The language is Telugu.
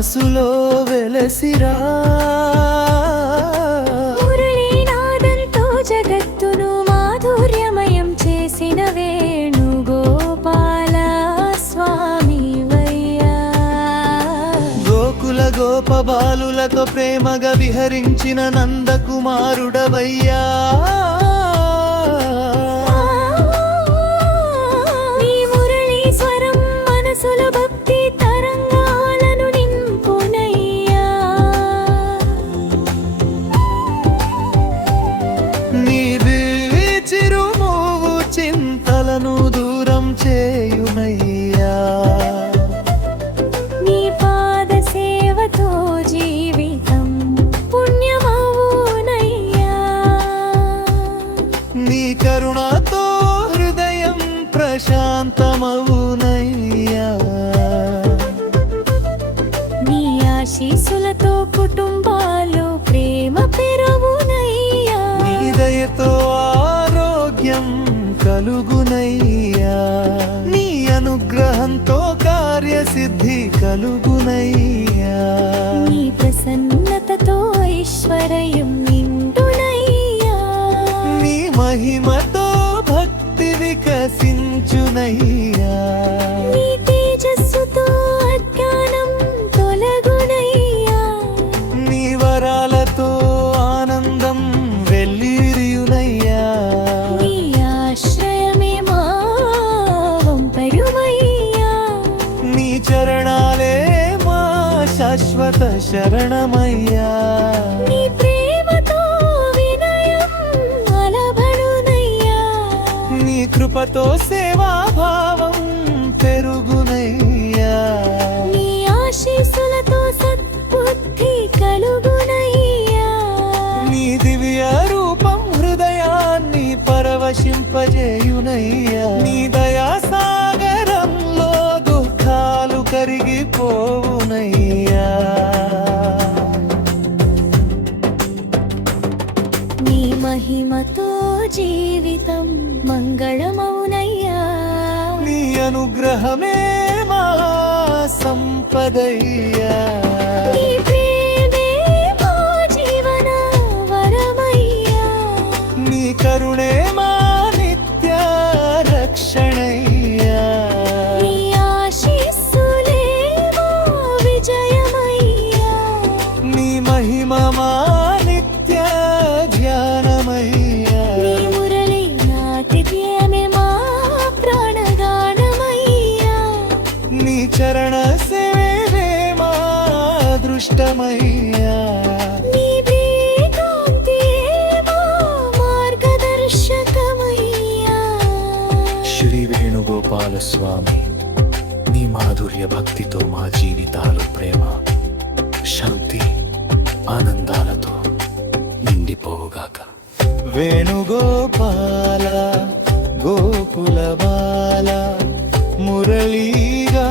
మనసులో వెలసిరా. మురళీనాదంతో జగత్తును మాధుర్యమయం చేసిన వేణుగోపాల స్వామివయ్యా. గోకుల గోపబాలులతో ప్రేమగా విహరించిన నందకుమారుడవయ్యా. నీ మురళీ స్వరం మనసుల భక్తి తరంగాలను నింపునయ్యా. నీ చిరుమూవు చింతలను దూరం చేయునయ్యా. నీ పాద సేవతో జీవితం పుణ్యమవునయ్యా. నీ కరుణతో హృదయం ప్రశాంతమవునయ్యా. నీ ఆశీస్సులతో కుటుంబాలు ప్రేమ పెరుగునయ్యా. నీ దయతో ఆరోగ్యం కలుగునయ్యా. నీ అనుగ్రహంతో కార్యసిద్ధి కలుగునయ్యా. నీ ప్రసన్నతతో ఐశ్వర్యం నిండునయ్యా. నీ మహిమతో భక్తి వికసించునయ్యా. నీ తేజస్సుతో అజ్ఞానం తొలగునయ్యా. నీ వరాలతో ఆనందం వెల్లిరియునయ్యా. నీ ఆశ్రయమే మా వంపరుమయ్యా. నీ చరణాలే మా శాశ్వత శరణమయ్యా. నీ ప్రేమతో వినయం అలబడునయ్యా. నీ కృపతో సేవాభావం పెరుగునయ్యా. నీ ఆశీస్సులతో సద్బుద్ధి కలుగునయ్యా. నీ దివ్య రూపం హృదయాన్ని పరవశింపజేయునయ్యా. నీ దయా సాగరంలో దుఃఖాలు కరిగిపోవునయ్యా. నీ మహిమతో జీవితం మంగళమవునయ్యా. నీ అనుగ్రహమే మా సంపదయ్యా. నీ ప్రేమే మా జీవన వరమయ్యా. నీ కరుణే మా నిత్య రక్షణయ్యా. నీ ఆశీస్సులే మా విజయమయ్యా. నీ మహిమ మా నిత్య ధ్యానమయ్యా. నీ మురళి నాట్యమే మా ప్రాణగానమయ్యా. నీ చరణ సేవే మా అదృష్టమయ్యా. నీ కాంతియే మా మార్గదర్శకమయ్యా. శ్రీ వేణుగోపాల స్వామి, నీ మాధుర్య భక్తితో మా జీవితాలు ప్రేమ, శాంతి, ఆనందాలతో నిండిపోగాక. వేణుగోపాల గోకుల బాల మురళీగా